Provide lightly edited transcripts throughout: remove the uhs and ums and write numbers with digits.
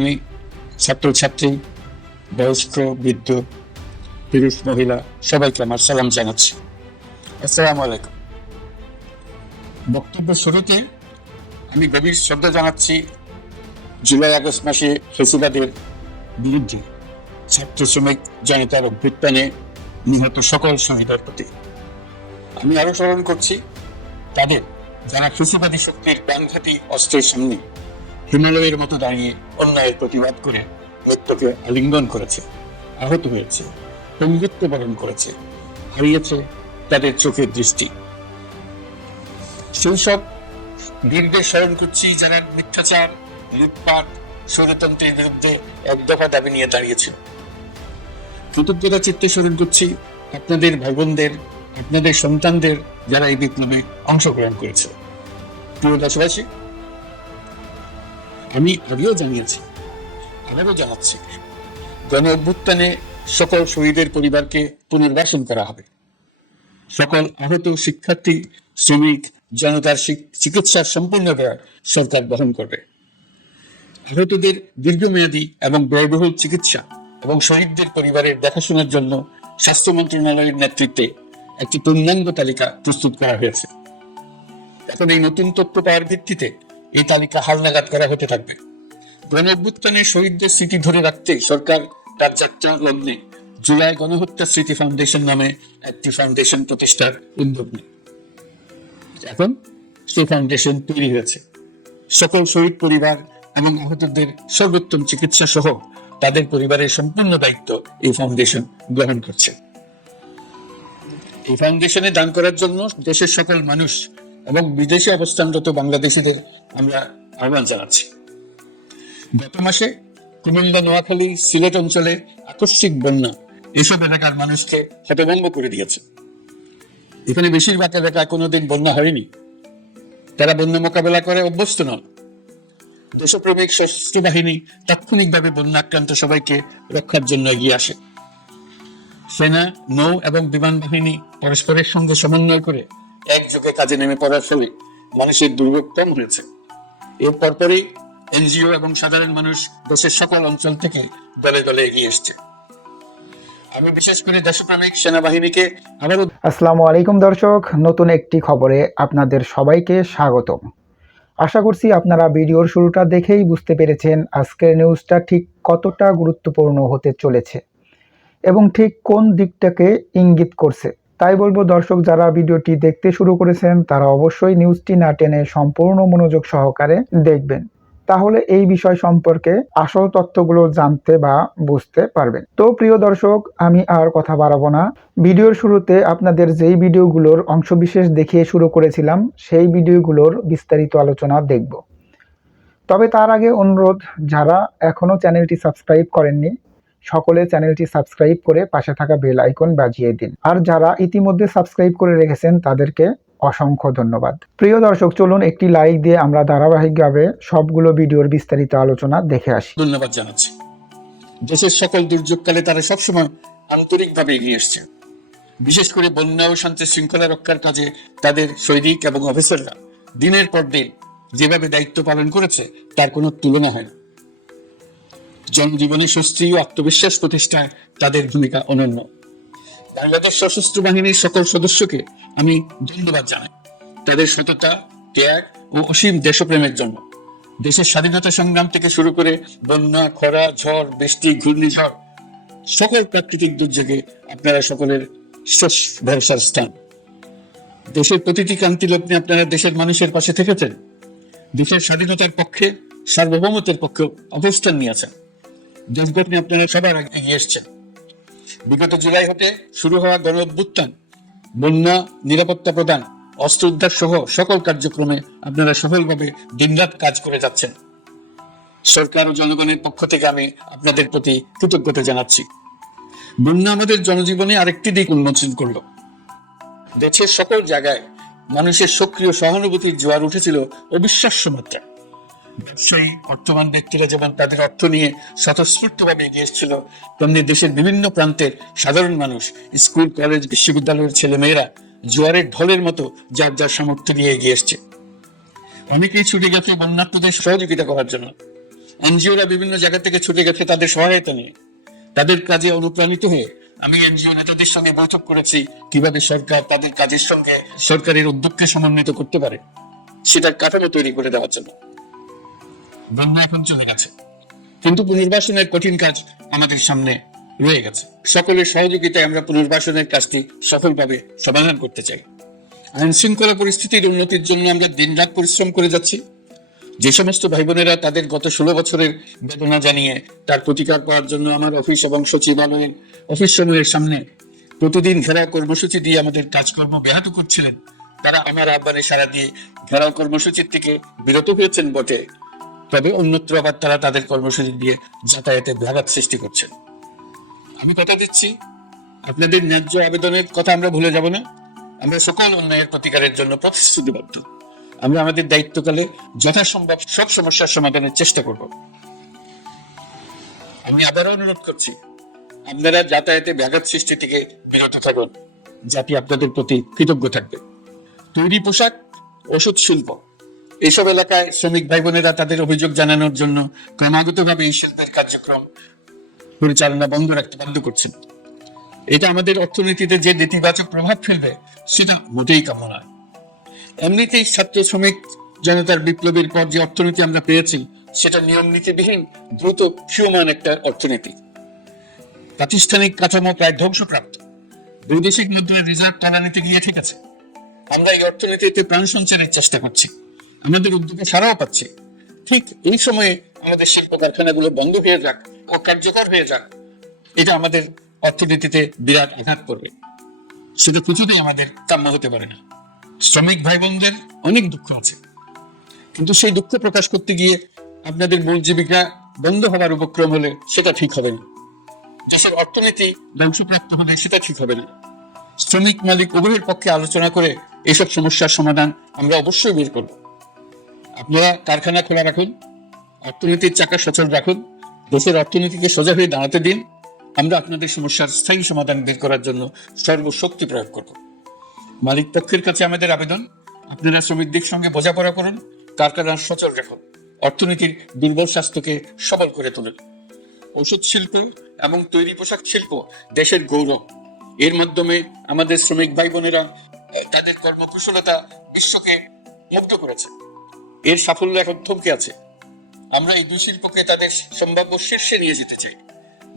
তরুণী, ছাত্রছাত্রী, বয়স্ক, বৃদ্ধ, পুরুষ, মহিলা সবাইকে আমার সালাম জানাচ্ছি। আসসালামু আলাইকুম। বক্তব্য শুরুতে আমি গভীর শ্রদ্ধা জানাচ্ছি জুলাই আগস্ট মাসে ফেসিবাদের বিরুদ্ধে ছাত্র শ্রমিক জনতার অভ্যুত্থানে নিহত সকল শহীদের প্রতি। আমি আরো স্মরণ করছি তাদের যারা ফেসিবাদী শক্তির প্রাণঘাতী অস্ত্রের সামনে হিমালয়ের মতো দাঁড়িয়ে অন্যায়ের প্রতিবাদ করে মৃত্যুকে আলিঙ্গন করেছে, আহত হয়েছে, পঙ্গুত্ব বরণ করেছে, হারিয়েছে তাদের চোখের দৃষ্টি। সেই সব বীরদের স্মরণ করছি যারা মিথ্যাচার, লুটপাট, স্বৈরতন্ত্রের বিরুদ্ধে এক দফা দাবি নিয়ে দাঁড়িয়েছে। কৃতজ্ঞতা চিত্তে স্মরণ করছি আপনাদের ভাই বোনদের, আপনাদের সন্তানদের যারা এই বিপ্লবে অংশগ্রহণ করেছে। প্রিয় দেশবাসী, আমি আগেও জানিয়েছি, আবারও জানাচ্ছি, গণ অভ্যুত্থানে সকল শহীদের পরিবারকে পুনর্বাসন করা হবে। সকল আহত শিক্ষার্থী, শ্রমিক জনতার চিকিৎসার সম্পূর্ণ ব্যয় সরকার বহন করবে। আহতদের দীর্ঘমেয়াদী এবং ব্যয়বহুল চিকিৎসা এবং শহীদদের পরিবারের দেখাশোনার জন্য স্বাস্থ্য মন্ত্রণালয়ের নেতৃত্বে একটি পূর্ণাঙ্গ তালিকা প্রস্তুত করা হয়েছে। এখন এই নতুন তথ্য পাওয়ার ভিত্তিতে এই তালিকা হালনাগাদ করা হতে থাকবে। গণ অভ্যুত্থানে শহীদদের স্মৃতি ধরে রাখতে সরকার তার যাত্রা লগ্নে জুলাই গণহত্যা স্মৃতি ফাউন্ডেশন নামে একটি ফাউন্ডেশন প্রতিষ্ঠার উদ্যোগ নেয়। এখন সেই ফাউন্ডেশন তৈরি হয়েছে। সকল শহীদ পরিবার এবং আহতদের সর্বোত্তম চিকিৎসা সহ তাদের পরিবারের সম্পূর্ণ দায়িত্ব এই ফাউন্ডেশন গ্রহণ করছে। এই ফাউন্ডেশনে দান করার জন্য দেশের সকল মানুষ এবং বিদেশে অবস্থানরত বাংলাদেশিদের আমরা আহ্বান জানাচ্ছি। গত মাসে কুমিল্লা, নোয়াখালী, সিলেট অঞ্চলে আকস্মিক বন্যা এসব এলাকার মানুষকে হতভম্ব করে দিয়েছে। এখানে বেশিরভাগ এলাকায় কোনোদিন বন্যা হয়নি। তারা বন্যা মোকাবেলা করে অভ্যস্ত নন। দেশপ্রেমিক সশস্ত্র বাহিনী তাৎক্ষণিকভাবে বন্যা আক্রান্ত সবাইকে রক্ষার জন্য এগিয়ে আসে। সেনা, নৌ এবং বিমান বাহিনী পরস্পরের সঙ্গে সমন্বয় করে একযোগে কাজে নেমে পড়ার ফলে মানুষের দুর্ভোগ কম হয়েছে। এর পরপরই এনজিও এবং সাধারণ মানুষ দেশের সকল অঞ্চল থেকে দলে দলে এগিয়ে এসছে। আমি বিশেষ করে দেশপ্রেমিক সেনাবাহিনীকে আবারও আসসালামু আলাইকুম দর্শক, নতুন একটি খবরে আপনাদের সবাইকে স্বাগতম। আশা করছি আপনারা ভিডিওর শুরুটা দেখেই বুঝতে পেরেছেন আজকের নিউজটা ঠিক কতটা গুরুত্বপূর্ণ হতে চলেছে এবং ঠিক কোন দিকটাকে ইঙ্গিত করছে। তাই বলবো দর্শক, যারা ভিডিওটি দেখতে শুরু করেছেন তারা অবশ্যই নিউজটি না টেনে সম্পূর্ণ মনোযোগ সহকারে দেখবেন, তাহলে এই বিষয় সম্পর্কে আসল তথ্যগুলো জানতে বা বুঝতে পারবেন। তো প্রিয় দর্শক, আমি আর কথা বাড়াবো না। ভিডিওর শুরুতে আপনাদের যেই ভিডিওগুলোর অংশবিশেষ দেখিয়ে শুরু করেছিলাম সেই ভিডিওগুলোর বিস্তারিত আলোচনা দেখব। তবে তার আগে অনুরোধ, যারা এখনো চ্যানেলটি সাবস্ক্রাইব করেননি সকলে চ্যানেলটি সাবস্ক্রাইব করে পাশে থাকা বেল আইকন বাজিয়ে দিন, আর যারা ইতিমধ্যে সাবস্ক্রাইব করে রেখেছেন তাদেরকে অসংখ্য ধন্যবাদ। প্রিয় দর্শক, চলুন একটি লাইক দিয়ে আমরা ধারাবাহিকভাবে সবগুলো ভিডিওর বিস্তারিত আলোচনা দেখে আসি। ধন্যবাদ জানাচ্ছি। দেশের সকল দুর্যোগকালে তারা সবসময় আন্তরিকভাবে এগিয়ে এসছে। বিশেষ করে বন্যা ও শান্তি শৃঙ্খলা রক্ষার কাজে তাদের সৈনিক এবং অফিসাররা দিনের পর দিন যেভাবে দায়িত্ব পালন করেছে তার কোনো তুলনা হয় না। জনজীবনে স্বস্তি ও আত্মবিশ্বাস প্রতিষ্ঠায় তাদের ভূমিকা অনন্য। বাংলাদেশ সশস্ত্র বাহিনীর সকল সদস্যকে আমি ধন্যবাদ জানাই তাদের সততা, ত্যাগ ও অসীম দেশপ্রেমের জন্য। দেশের স্বাধীনতা সংগ্রাম থেকে শুরু করে বন্যা, খরা, ঝড়, বৃষ্টি, ঘূর্ণিঝড়, সকল প্রাকৃতিক দুর্যোগে আপনারা সকলের শেষ ভরসার স্থান। দেশের প্রতিটি ক্রান্তি লগ্নে আপনারা দেশের মানুষের পাশে থেকেছেন। দেশের স্বাধীনতার পক্ষে, সার্বভৌমত্বের পক্ষে অবস্থান নিয়েছেন। দেশ গঠনে আপনারা সবার এগিয়ে এসছেন। বিগত জুলাই হতে শুরু হওয়া গণ অভ্যুত্থান, বন্যা, নিরাপত্তা প্রদান, অস্ত্র উদ্ধার সহ সকল কার্যক্রমে আপনারা সফলভাবে দিনরাত কাজ করে যাচ্ছেন। সরকার ও জনগণের পক্ষ থেকে আমি আপনাদের প্রতি কৃতজ্ঞতা জানাচ্ছি। বন্যা আমাদের জনজীবনে আরেকটি দিক উন্মোচন করলো। দেশের সকল জায়গায় মানুষের সক্রিয় সহানুভূতির জোয়ার উঠেছিল অবিশ্বাস্য মাত্রা। ব্যবসায়ী, অর্থবান ব্যক্তিরা যেমন তাদের অর্থ নিয়ে স্বতঃস্ফূর্তভাবে এগিয়ে এসেছিল, তেমনি দেশের বিভিন্ন প্রান্তের সাধারণ মানুষ, স্কুল, কলেজ, বিশ্ববিদ্যালয়ের ছেলেমেয়েরা জোয়ারের ঢলের মতো যার যার সামর্থ্য নিয়ে এগিয়ে এসছে। অনেকেই ছুটে গেছে বন্যার্তদের সহযোগিতা করার জন্য। এনজিওরা বিভিন্ন জায়গা থেকে ছুটে গেছে তাদের সহায়তা নিয়ে। তাদের কাজে অনুপ্রাণিত হয়ে আমি এনজিও নেতাদের সঙ্গে বৈঠক করেছি কিভাবে সরকার তাদের কাজের সঙ্গে সরকারের উদ্যোগকে সমন্বিত করতে পারে সেটার কাঠামো তৈরি করে দেওয়ার জন্য। বন্যা এখন চলে গেছে, কিন্তু পুনর্বাসনের কঠিন কাজ আমাদের সামনে রয়ে গেছে। সকলের সহযোগিতায় আমরা পুনর্বাসনের কাজটি সফলভাবে সমাধান করতে চাই। আইন শৃঙ্খলা পরিস্থিতির উন্নতির জন্য আমরা দিনরাত পরিশ্রম করে যাচ্ছি। যে সমস্ত ভাই বোনেরা তাদের গত 16 বছরের বেদনা জানিয়ে তার প্রতিকার পাওয়ার জন্য আমার অফিস এবং সচিবালয়ের অফিস সমূহের সামনে প্রতিদিন ঘেরাও কর্মসূচি দিয়ে আমাদের কাজকর্ম ব্যাহত করছিলেন, তারা আমার আহ্বানে সাড়া দিয়ে ঘেরাও কর্মসূচির থেকে বিরত হয়েছেন বটে, তবে অন্যত্র আবার তারা তাদের কর্মসূচি দিয়ে যাতায়াতে ব্যাঘাত সৃষ্টি করছেন। আমি কথা দিচ্ছি, আপনাদের ন্যায্য আবেদনের কথা আমরা ভুলে যাব না। আমরা সকল অন্যায়ের প্রতিকারের জন্য প্রতিশ্রুতিবদ্ধ। আমরা আমাদের দায়িত্বকালে যথাসম্ভব সব সমস্যার সমাধানের চেষ্টা করব। আমি আবারও অনুরোধ করছি, আপনারা যাতায়াতে ব্যাঘাত সৃষ্টি থেকে বিরত থাকুন। জাতি আপনাদের প্রতি কৃতজ্ঞ থাকবে। তৈরি পোশাক, ওষুধ শিল্প, এইসব এলাকায় শ্রমিক ভাই বোনেরা তাদের অভিযোগ জানানোর জন্য ক্রমাগতভাবে এই শিল্পের কার্যক্রম পরিচালনা বন্ধ রাখতে বাধ্য করছেন। এটা আমাদের অর্থনীতিতে যে নেতিবাচক প্রভাব ফেলবে সেটা মোটেই কাম্য নয়। এমনিতেই ছাত্র শ্রমিক জনতার বিপ্লবের পর যে অর্থনীতি আমরা পেয়েছি সেটা নিয়ম নীতিবিহীন দ্রুত ক্ষীয়মান একটা অর্থনীতি। প্রাতিষ্ঠানিক কাঠামো প্রায় ধ্বংসপ্রাপ্ত। বৈদেশিক মুদ্রার রিজার্ভ টানানিতে গিয়ে ঠিক আছে। আমরা এই অর্থনীতিতে প্রাণ সঞ্চারের চেষ্টা করছি, আমাদের উদ্যোগে সারাও পাচ্ছি। ঠিক এই সময়ে আমাদের শিল্প কারখানাগুলো বন্ধ হয়ে যাক ও কার্যকর হয়ে যাক, এটা আমাদের অর্থনীতিতে বিরাট আঘাত করবে। সেটা কিছুতেই আমাদের কাম্য হতে পারে না। শ্রমিক ভাই বোনদের অনেক দুঃখ আছে, কিন্তু সেই দুঃখ প্রকাশ করতে গিয়ে আপনাদের মূল জীবিকা বন্ধ হওয়ার উপক্রম হলে সেটা ঠিক হবে না। দেশের অর্থনীতি ধ্বংসপ্রাপ্ত হলে সেটা ঠিক হবে না। শ্রমিক মালিক উভয়ের পক্ষে আলোচনা করে এসব সমস্যার সমাধান আমরা অবশ্যই বের করব। আপনারা কারখানা খোলা রাখুন, অর্থনীতির চাকা সচল রাখুন, দেশের অর্থনীতিকে সোজা হয়ে দাঁড়াতে দিন। আমরা আপনাদের সমস্যার স্থায়ী সমাধান বের করার জন্য সর্বশক্তি প্রয়োগ করব। মালিক পক্ষের কাছে আমাদের আবেদন, আপনারা শ্রমিকদের সঙ্গে বোঝাপড়া করুন, কারখানা সচল রাখুন, অর্থনীতির দুর্বল স্বাস্থ্যকে সবল করে তুলুন। ওষুধ শিল্প এবং তৈরি পোশাক শিল্প দেশের গৌরব। এর মাধ্যমে আমাদের শ্রমিক ভাই বোনেরা তাদের কর্মকুশলতা বিশ্বকে মুগ্ধ করেছে। এর সাফল্য এখন থমকে আছে। আমরা এই দুই শিল্পকে তাদের সম্ভাব্য শীর্ষে নিয়ে যেতে চাই।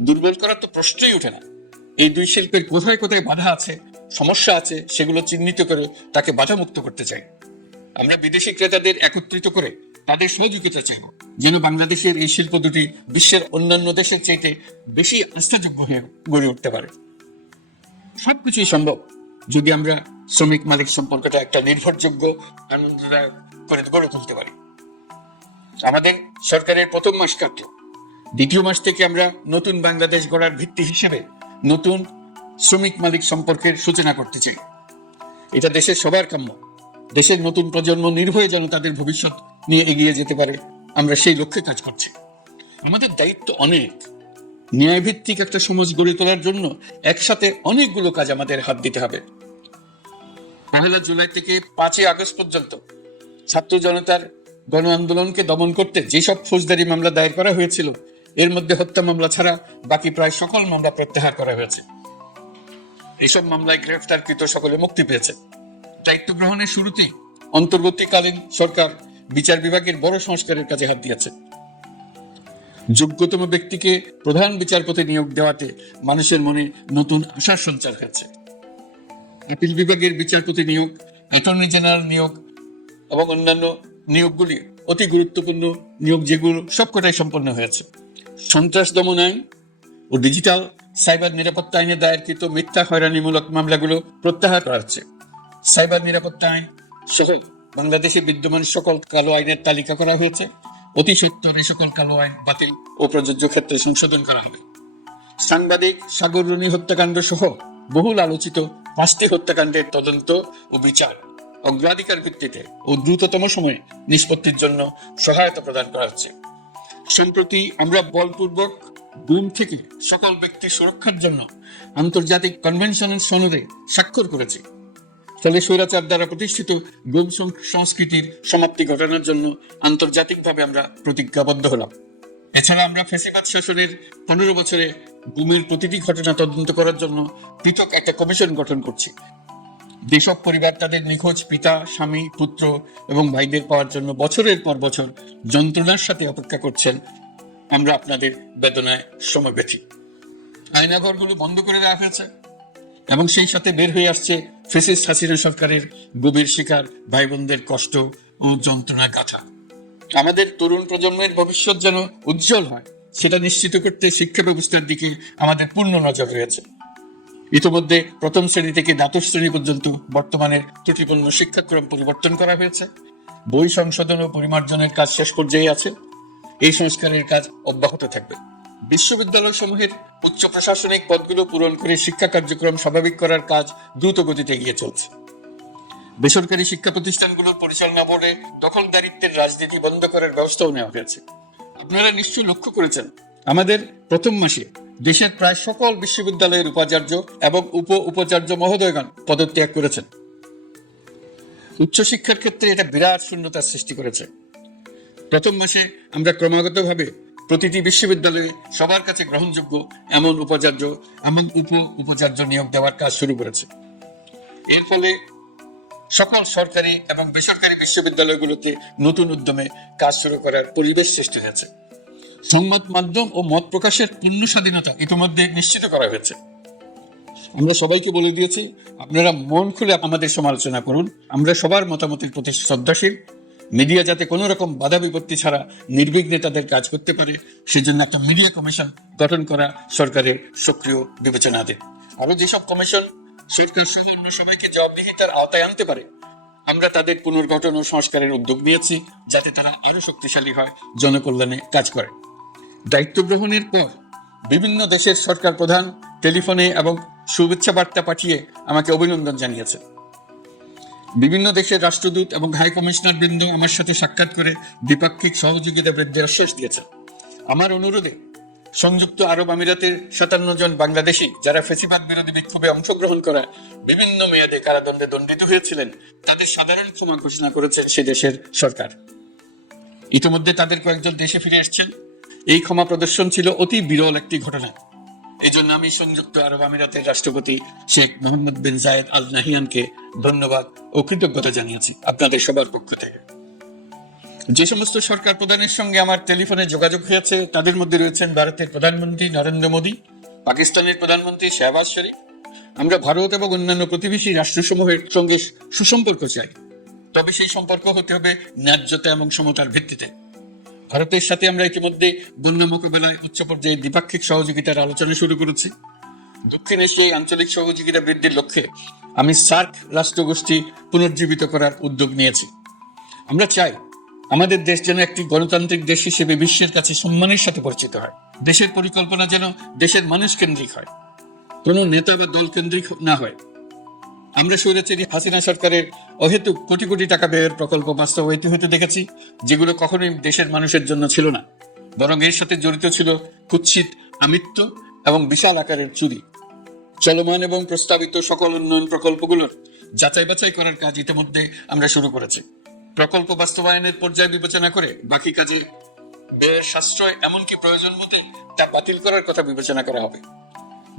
দুর্বল করার তো প্রশ্নই ওঠে না। এই দুই শিল্পের কোথায় কোথায় বাধা আছে, সমস্যা আছে, সেগুলো চিহ্নিত করে তাকে বাধা মুক্ত করতে চাই। আমরা বিদেশি ক্রেতাদের একত্রিত করে তাদের সহযোগিতা চাইব, যেন বাংলাদেশের এই শিল্প দুটি বিশ্বের অন্যান্য দেশের চাইতে বেশি আস্থাযোগ্য হয়ে গড়ে উঠতে পারে। সবকিছুই সম্ভব যদি আমরা শ্রমিক মালিক সম্পর্কটা একটা নির্ভরযোগ্য, আনন্দদায়ক করে গড়ে তুলতে পারি। আমাদের সরকারের প্রথম মাস কাটল, দ্বিতীয় মাস থেকে আমরা নতুন বাংলাদেশ গড়ার ভিত্তি হিসেবে নতুন শ্রমিক মালিক সম্পর্কের সূচনা করতে চাই। এটা দেশের সবার কাম্য। দেশের নতুন প্রজন্ম নির্ভয়ে যেন তাদের ভবিষ্যৎ নিয়ে এগিয়ে যেতে পারে, আমরা সেই লক্ষ্যে কাজ করছি। আমাদের দায়িত্ব অনেক। ন্যায়ভিত্তিক একটা সমাজ গড়ে তোলার জন্য একসাথে অনেকগুলো কাজ আমাদের হাত দিতে হবে। 1 জুলাই থেকে 5 আগস্ট পর্যন্ত ছাত্র জনতার গণ আন্দোলনকে দমন করতে যেসব ফৌজদারি মামলা দায়ের করা হয়েছিল, এর মধ্যে হত্যা মামলা ছাড়া বাকি প্রায় সকল মামলা প্রত্যাহার করা হয়েছে। এসব মামলায় গ্রেফতারকৃত সকলে মুক্তি পেয়েছে। দায়িত্ব গ্রহণের শুরুতেই অন্তর্বর্তীকালীন সরকার বিচার বিভাগের বড় সংস্কারের কাজে হাত দিয়েছে। যোগ্যতম ব্যক্তিকে প্রধান বিচারপতি নিয়োগ দেওয়াতে মানুষের মনে নতুন আশার সঞ্চার হয়েছে। আপিল বিভাগের বিচারপতি নিয়োগ, অ্যাটর্নি জেনারেল নিয়োগ এবং অন্যান্য নিয়োগগুলি অতি গুরুত্বপূর্ণ নিয়োগ, যেগুলো সবকটাই সম্পন্ন হয়েছে। সন্ত্রাস দমন আইন ও ডিজিটাল সাইবার নিরাপত্তা আইনে দায়েরকৃত মিথ্যা হয়রানিমূলক মামলাগুলো প্রত্যাহার করা হচ্ছে। সাইবার নিরাপত্তা আইন সহ বাংলাদেশে বিদ্যমান সকল কালো আইনের তালিকা করা হয়েছে। অতি সত্বর এই সকল কালো আইন বাতিল ও প্রযোজ্য ক্ষেত্রে সংশোধন করা হবে। সাংবাদিক সাগর রুনি হত্যাকাণ্ড সহ বহুল আলোচিত 5টি হত্যাকাণ্ডের তদন্ত ও বিচার অগ্রাধিকার ভিত্তিতে ও দ্রুততম সময়ে নিষ্পত্তির জন্য সহায়তা প্রদান করা হচ্ছে। সম্প্রতি আমরা বলপূর্বক গুম থেকে সকল ব্যক্তির সুরক্ষার জন্য আন্তর্জাতিক কনভেনশনের সনদে স্বাক্ষর করেছি। ফলে স্বৈরাচার দ্বারা প্রতিষ্ঠিত গুম সংস্কৃতির সমাপ্তি ঘটানোর জন্য আন্তর্জাতিকভাবে আমরা প্রতিজ্ঞাবদ্ধ হলাম। এছাড়া আমরা ফ্যাসিবাদ শাসনের 15 বছরে গুমের প্রতিটি ঘটনা তদন্ত করার জন্য পৃথক একটা কমিশন গঠন করছি। যেসব পরিবার তাদের নিখোঁজ পিতা, স্বামী, পুত্র এবং ভাইদের পাওয়ার জন্য বছরের পর বছর যন্ত্রণার সাথে অপেক্ষা করছেন, আমরা আপনাদের বেদনায় সমবেথী। আয়নাঘরগুলো বন্ধ করে দেওয়া হয়েছে এবং সেই সাথে বের হয়ে আসছে ফ্যাসিস্ট হাসিনা সরকারের গভীর শিকার ভাই বোনদের কষ্ট ও যন্ত্রণা গাথা। আমাদের তরুণ প্রজন্মের ভবিষ্যৎ যেন উজ্জ্বল হয়, সেটা নিশ্চিত করতে শিক্ষা ব্যবস্থার দিকে আমাদের পূর্ণ নজর রয়েছে। ইতিমধ্যে প্রথম শ্রেণী থেকে দ্বাদশ শ্রেণী পর্যন্ত বর্তমানের ত্রুটিপূর্ণ শিক্ষাক্রম পরিবর্তন করা হয়েছে। বই সংশোধন ও পরিমার্জনের কাজ শেষ পর্যায়ে আছে। এই সংস্কারের কাজ অব্যাহত থাকবে। বিশ্ববিদ্যালয় সমূহের উচ্চ প্রশাসনিক পদগুলো পূরণ করে শিক্ষা কার্যক্রম স্বাভাবিক করার কাজ দ্রুত গতিতে এগিয়ে চলছে। বেসরকারি শিক্ষা প্রতিষ্ঠানগুলোর পরিচালনা বোর্ডে দখলদারিত্বের রাজনীতি বন্ধ করার ব্যবস্থাও নেওয়া হয়েছে। আপনারা নিশ্চয়ই লক্ষ্য করেছেন, আমাদের প্রথম মাসে দেশের প্রায় সকল বিশ্ববিদ্যালয়ের উপাচার্য এবং উপাচার্য মহোদয়গণ পদত্যাগ করেছেন। উচ্চশিক্ষার ক্ষেত্রে এটা বিরাট শূন্যতার সৃষ্টি করেছে। প্রথম মাসে আমরা ক্রমাগতভাবে প্রতিটি বিশ্ববিদ্যালয়ে সবার কাছে গ্রহণযোগ্য এমন উপাচার্য এবং উপাচার্য নিয়োগ দেওয়ার কাজ শুরু করেছে। এর ফলে সকল সরকারি এবং বেসরকারি বিশ্ববিদ্যালয়গুলোতে নতুন উদ্যমে কাজ শুরু করার পরিবেশ সৃষ্টি হয়েছে। সংবাদ মাধ্যম ও মত প্রকাশের পূর্ণ স্বাধীনতা ইতিমধ্যে নিশ্চিত করা হয়েছে। আমরা সবাইকে বলে দিয়েছি, আপনারা মন খুলে আমাদের সমালোচনা করুন, আমরা সবার মতামতের প্রতি শ্রদ্ধাশীল। মিডিয়া যাতে কোনো রকম বাধা বিপত্তি ছাড়া নির্বিঘ্নে তাদের কাজ করতে পারে, সেজন্য একটা মিডিয়া কমিশন গঠন করা সরকারের সক্রিয় বিবেচনাধীন। আরো যেসব কমিশন সরকার সহ অন্য সবাইকে জবাবদিহিতার আওতায় আনতে পারে, আমরা তাদের পুনর্গঠন ও সংস্কারের উদ্যোগ নিয়েছি, যাতে তারা আরো শক্তিশালী হয়, জনকল্যাণে কাজ করে। দায়িত্ব গ্রহণের পর বিভিন্ন দেশের সরকার প্রধান টেলিফোনে এবং শুভেচ্ছা বার্তা পাঠিয়ে আমাকে অভিনন্দন জানিয়েছে। বিভিন্ন দেশের রাষ্ট্রদূত এবং হাই কমিশনার বৃন্দ আমার সাথে সাক্ষাৎ করে দ্বিপাক্ষিক সহযোগিতা বৃদ্ধির আশ্বাস দিয়েছে। আমার অনুরোধে সংযুক্ত আরব আমিরাতের 57 জন বাংলাদেশি যারা ফ্যাসিবাদ বিরোধী বিক্ষোভে অংশগ্রহণ করা বিভিন্ন মেয়াদে কারাদণ্ডে দণ্ডিত হয়েছিলেন, তাদের সাধারণ ক্ষমা ঘোষণা করেছেন সে দেশের সরকার। ইতিমধ্যে তাদের কয়েকজন দেশে ফিরে এসেছেন। এই ক্ষমা প্রদর্শন ছিল অতি বিরল একটি ঘটনা। এই জন্য আমি সংযুক্ত আরব আমিরাতের রাষ্ট্রপতি শেখ মোহাম্মদ বিন জায়েদ আল নাহিয়ানকে ধন্যবাদ ও কৃতজ্ঞতা জানিয়েছি আপনাদের সবার পক্ষ থেকে। যে সমস্ত সরকার প্রধানের সঙ্গে আমার টেলিফোনে যোগাযোগ হয়েছে, তাদের মধ্যে রয়েছেন ভারতের প্রধানমন্ত্রী নরেন্দ্র মোদী, পাকিস্তানের প্রধানমন্ত্রী শাহবাজ শরীফ। আমরা ভারত এবং অন্যান্য প্রতিবেশী রাষ্ট্রসমূহের সঙ্গে সুসম্পর্ক চাই, তবে সেই সম্পর্ক হতে হবে ন্যায্যতা এবং সমতার ভিত্তিতে। ভারতের সাথে আমরা ইতিমধ্যে বন্যা মোকাবেলায় উচ্চ পর্যায়ে দ্বিপাক্ষিক সহযোগিতার আলোচনা শুরু করেছি। দক্ষিণ এশিয়ায় আঞ্চলিক সহযোগিতা বৃদ্ধির লক্ষ্যে আমি সার্ক রাষ্ট্রগোষ্ঠী পুনর্জীবিত করার উদ্যোগ নিয়েছি। আমরা চাই আমাদের দেশ যেন একটি গণতান্ত্রিক দেশ হিসেবে বিশ্বের কাছে সম্মানের সাথে পরিচিত হয়। দেশের পরিকল্পনা যেন দেশের মানুষ কেন্দ্রিক হয়, কোনো নেতা বা দল কেন্দ্রিক না হয়। আমরা স্বৈরাচারী হাসিনা সরকারের অহেতুক কোটি কোটি টাকা ব্যয়ের প্রকল্প বাস্তবায়িত হতে দেখেছি, যেগুলো কখনোই দেশের মানুষের জন্য ছিল না, বরং এর সাথে জড়িত ছিল কুৎসিত আমিত্ব এবং বিশাল আকারের চুরি। চলমান এবং প্রস্তাবিত সকল উন্নয়ন প্রকল্পগুলোর যাচাই বাছাই করার কাজ ইতিমধ্যে আমরা শুরু করেছি। প্রকল্প বাস্তবায়নের পর্যায় বিবেচনা করে বাকি কাজে ব্যয়ের সাশ্রয় এমনকি প্রয়োজন মতে তা বাতিল করার কথা বিবেচনা করা হবে।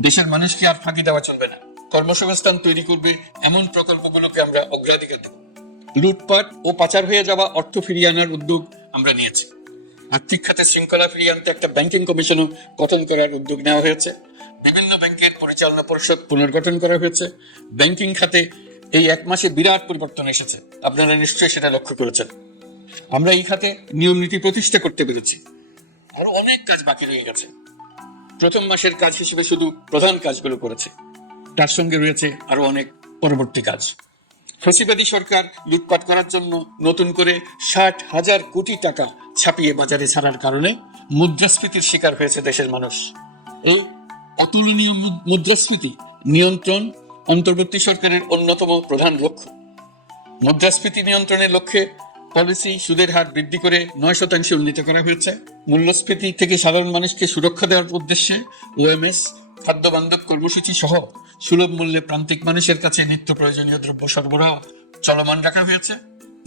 দেশের মানুষকে আর ফাঁকি দেওয়া চলবে না। কর্মসংস্থান তৈরি করবে এমন প্রকল্পগুলোকে আমরা অগ্রাধিকার দেব। লুটপাট ও পাচার হয়ে যাওয়া অর্থ ফিরিয়ে আনার উদ্যোগ আমরা নিয়েছি। আর্থিক খাতে শৃঙ্খলা ফিরিয়ে আনতে একটা ব্যাংকিং কমিশনও গঠন করার উদ্যোগ নেওয়া হয়েছে। বিভিন্ন ব্যাংকের পরিচালনা পরিষদ পুনর্গঠন করা হয়েছে। ব্যাংকিং খাতে এই 1 মাসে বিরাট পরিবর্তন এসেছে, আপনারা নিশ্চয়ই সেটা লক্ষ্য করেছেন। আমরা এই খাতে নিয়ম নীতি প্রতিষ্ঠা করতে পেরেছি। আরো অনেক কাজ বাকি রয়ে গেছে। প্রথম মাসের কাজ হিসেবে শুধু প্রধান কাজগুলো করেছে, তার সঙ্গে রয়েছে আরো অনেক পরবর্তী কাজ। ফ্যাসিবাদী সরকার লুটপাট করার জন্য নতুন করে 60,000 কোটি টাকা ছাপিয়ে বাজারে ছাড়ার কারণে মুদ্রাস্ফীতির শিকার হয়েছে দেশের মানুষ। এই অতুলনীয় মুদ্রাস্ফীতি নিয়ন্ত্রণ অন্তর্বর্তী সরকারের অন্যতম প্রধান লক্ষ্য। মুদ্রাস্ফীতি নিয়ন্ত্রণের লক্ষ্যে পলিসি সুদের হার বৃদ্ধি করে 9% উন্নীত করা হয়েছে। মূল্যস্ফীতি থেকে সাধারণ মানুষকে সুরক্ষা দেওয়ার উদ্দেশ্যে ওএমএস খাদ্য বান্ধব কর্মসূচি সহ সুলভ মূল্যে প্রান্তিক মানুষের কাছে নিত্য প্রয়োজনীয় দ্রব্য সরবরাহ চলমান রাখা হয়েছে।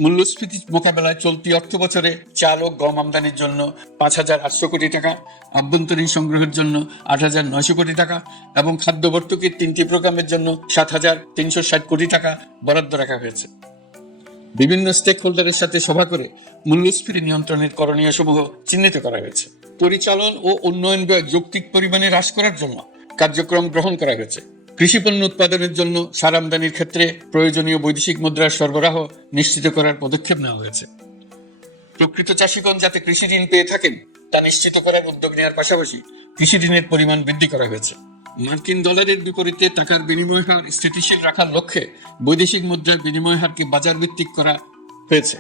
মূল্যস্ফীতি মোকাবেলায় চলতি অর্থ বছরে চাল ও গম আমদানির জন্য 5,800 কোটি টাকা, আভ্যন্তরীণ সংগ্রহের জন্য 8,900 কোটি টাকা এবং খাদ্য ভর্তুকির 3টি প্রোগ্রামের জন্য 7,360 কোটি টাকা বরাদ্দ রাখা হয়েছে। বিভিন্ন স্টেক হোল্ডারের সাথে সভা করে মূল্যস্ফীতি নিয়ন্ত্রণের করণীয় সমূহ চিহ্নিত করা হয়েছে। পরিচালন ও উন্নয়ন ব্যয় যৌক্তিক পরিমাণে হ্রাস করার জন্য কার্যক্রম গ্রহণ করা হয়েছে। কৃষি পণ্য উৎপাদনের জন্য সার আমদানির ক্ষেত্রে প্রয়োজনীয় বৈদেশিক মুদ্রার সরবরাহ নিশ্চিত করার পদক্ষেপ নেওয়া হয়েছে। প্রকৃত চাষিগণ যাতে কৃষি ঋণ পেয়ে থাকেন তা নিশ্চিত করার উদ্যোগ নেওয়ার পাশাপাশি কৃষি ঋণের পরিমাণ বৃদ্ধি করা হয়েছে। মার্কিন ডলারের বিপরীতে টাকার বিনিময় হার স্থিতিশীল রাখার লক্ষ্যে বৈদেশিক মুদ্রার বিনিময় হারকে বাজার ভিত্তিক করা হয়েছে।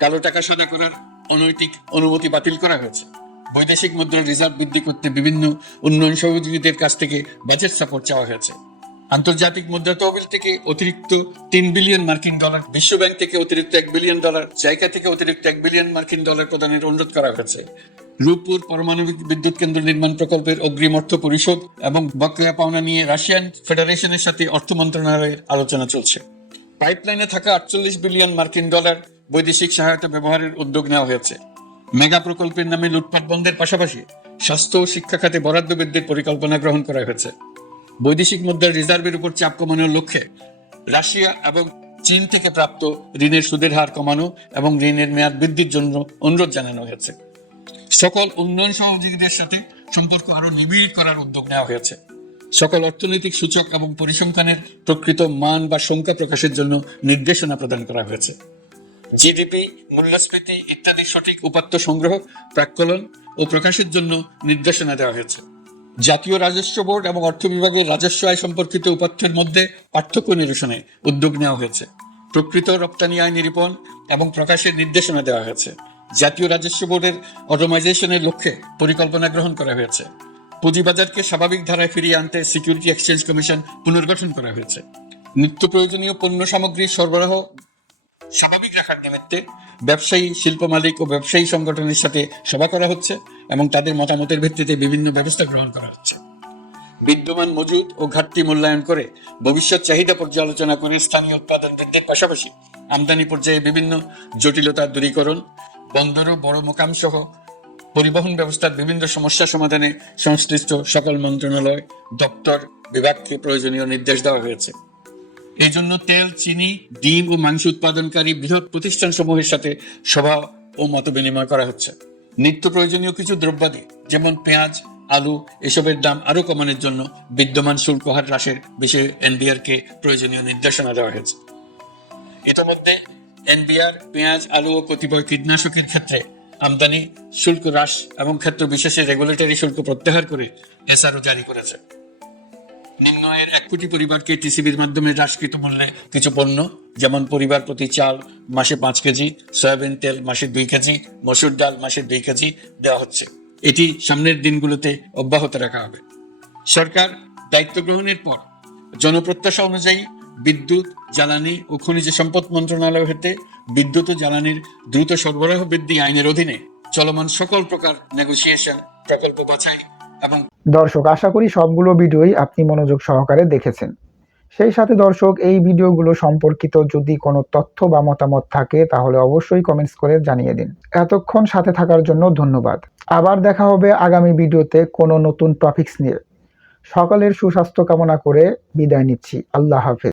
কালো টাকা সাদা করার অনৈতিক অনুমতি বাতিল করা হয়েছে। বৈদেশিক মুদ্রার রিজার্ভ বৃদ্ধি করতে বিভিন্ন উন্নয়ন সহযোগীদের কাছ থেকে বাজেট সাপোর্ট চাওয়া হয়েছে। আন্তর্জাতিক মুদ্রা তহবিল থেকে অতিরিক্ত 3 বিলিয়ন মার্কিন ডলার, বিশ্ব ব্যাংক থেকে অতিরিক্ত 1 বিলিয়ন ডলার, জাইকা থেকে অতিরিক্ত 1 বিলিয়ন মার্কিন ডলার প্রদানের অনুরোধ করা হয়েছে। রূপপুর পারমাণবিক বিদ্যুৎ কেন্দ্র নির্মাণ প্রকল্পের অগ্রিম অর্থ পরিশোধ এবং বকেয়া পাওনা নিয়ে রাশিয়ান ফেডারেশনের সাথে অর্থ মন্ত্রণালয়ের আলোচনা চলছে। পাইপলাইনে থাকা 48 বিলিয়ন মার্কিন ডলার বৈদেশিক সহায়তা ব্যবহারের উদ্যোগ নেওয়া হয়েছে। মেগা প্রকল্পের নামে লুটপাট বন্ধের পাশাপাশি স্বাস্থ্য ও শিক্ষা খাতে বরাদ্দ বৃদ্ধির পরিকল্পনা গ্রহণ করা হয়েছে। বৈদেশিক মুদ্রার রিজার্ভের উপর চাপ কমানোর লক্ষ্যে রাশিয়া এবং চীন থেকে প্রাপ্ত ঋণের সুদের হার কমানো এবং ঋণের মেয়াদ বৃদ্ধির জন্য অনুরোধ জানানো হয়েছে। সকল উন্নয়ন সহযোগীদের সাথে সম্পর্ক আরো নিবিড় করার উদ্যোগ নেওয়া হয়েছে। সকল অর্থনৈতিক সূচক এবং পরিসংখ্যানের প্রকৃত মান বা সংখ্যা প্রকাশের জন্য নির্দেশনা প্রদান করা হয়েছে। জিডিপি, মূল্যস্ফীতি ইত্যাদি সঠিক উপাত্ত সংগ্রহ, প্রাক্কলন ও প্রকাশের জন্য নির্দেশনা দেওয়া হয়েছে। জাতীয় রাজস্ব বোর্ড এবং অর্থ বিভাগের রাজস্ব আয় সম্পর্কিত উপাত্তের মধ্যে পার্থক্য নিরসনে উদ্যোগ নেওয়া হয়েছে। প্রকৃত রপ্তানি আয় নিরূপণ এবং প্রকাশের নির্দেশনা দেওয়া হয়েছে। জাতীয় রাজস্ব বোর্ডের অটোমাইজেশনের লক্ষ্যে পরিকল্পনা গ্রহণ করা হয়েছে। পুঁজিবাজারকে স্বাভাবিক ধারায় ফিরিয়ে আনতে সিকিউরিটি এক্সচেঞ্জ কমিশন পুনর্গঠন করা হয়েছে। নিত্য প্রয়োজনীয় পণ্য সামগ্রীর সরবরাহ স্বাভাবিক রাখার নিমিত্তে ব্যবসায়ী, শিল্প মালিক ও ব্যবসায়ী সংগঠনের সাথে সভা করা হচ্ছে এবং তাদের মতামতের ভিত্তিতে বিভিন্ন ব্যবস্থা গ্রহণ করা হচ্ছে। বিদ্যমান মজুদ ও ঘাটতি মূল্যায়ন করে ভবিষ্যৎ চাহিদা পর্যালোচনা করে স্থানীয় উৎপাদন বৃদ্ধির পাশাপাশি আমদানি পর্যায়ে বিভিন্ন জটিলতা দূরীকরণ, বন্দর ও বড় মোকাম সহ পরিবহন ব্যবস্থার বিভিন্ন সমস্যা সমাধানে সংশ্লিষ্ট সকল মন্ত্রণালয়, দপ্তর, বিভাগকে প্রয়োজনীয় নির্দেশ দেওয়া হয়েছে। এই জন্য তেল, চিনি, ডিম ও মাংস উৎপাদনকারী বৃহৎ প্রতিষ্ঠান সমূহের সাথে সভা ও মত বিনিময় করা হচ্ছে। নিত্য প্রয়োজনীয় কিছু দ্রব্যাদি যেমন পেঁয়াজ, আলু এসবের দাম আরো কমানোর জন্য বিদ্যমান শুল্ক হার হ্রাসের বিষয়ে এনবিআর-কে প্রয়োজনীয় নির্দেশনা দেওয়া হয়েছে। ইতিমধ্যে এনবিআর পেঁয়াজ, আলু ও কতিপয় কীটনাশকের ক্ষেত্রে আমদানি শুল্ক হ্রাস এবং ক্ষেত্র বিশেষে রেগুলেটরি শুল্ক প্রত্যাহার করে এসআরও জারি করেছে। নিম্ন আয়ের 1 কোটি পরিবারকে টিসিবির মাধ্যমে হ্রাসকৃত মূল্যে কিছু পণ্য যেমন পরিবার প্রতি চাল মাসে 5 কেজি, সয়াবিন তেল মাসে 2 কেজি, মসুর ডাল মাসে 2 কেজি দেওয়া হচ্ছে। এটি সামনের দিনগুলোতে অব্যাহত রাখা হবে। সরকার দায়িত্ব গ্রহণের পর জনপ্রত্যাশা অনুযায়ী বিদ্যুৎ, জ্বালানি ও খনিজ সম্পদ মন্ত্রণালয় হতে বিদ্যুৎ ও জ্বালানির দ্রুত সরবরাহ বৃদ্ধি আইনের অধীনে চলমান সকল প্রকার নেগোসিয়েশন, প্রকল্প বাছাই এবং দর্শক, আশা করি সবগুলো ভিডিওই আপনি মনোযোগ সহকারে দেখেছেন। সেই সাথে দর্শক, এই ভিডিওগুলো সম্পর্কিত যদি কোনো তথ্য বা মতামত থাকে তাহলে অবশ্যই কমেন্টস করে জানিয়ে দিন। এতক্ষণ সাথে থাকার জন্য ধন্যবাদ। আবার দেখা হবে আগামী ভিডিওতে কোনো নতুন টপিকস নিয়ে। সকলের সুস্বাস্থ্য কামনা করে বিদায় নিচ্ছি। আল্লাহ হাফেজ।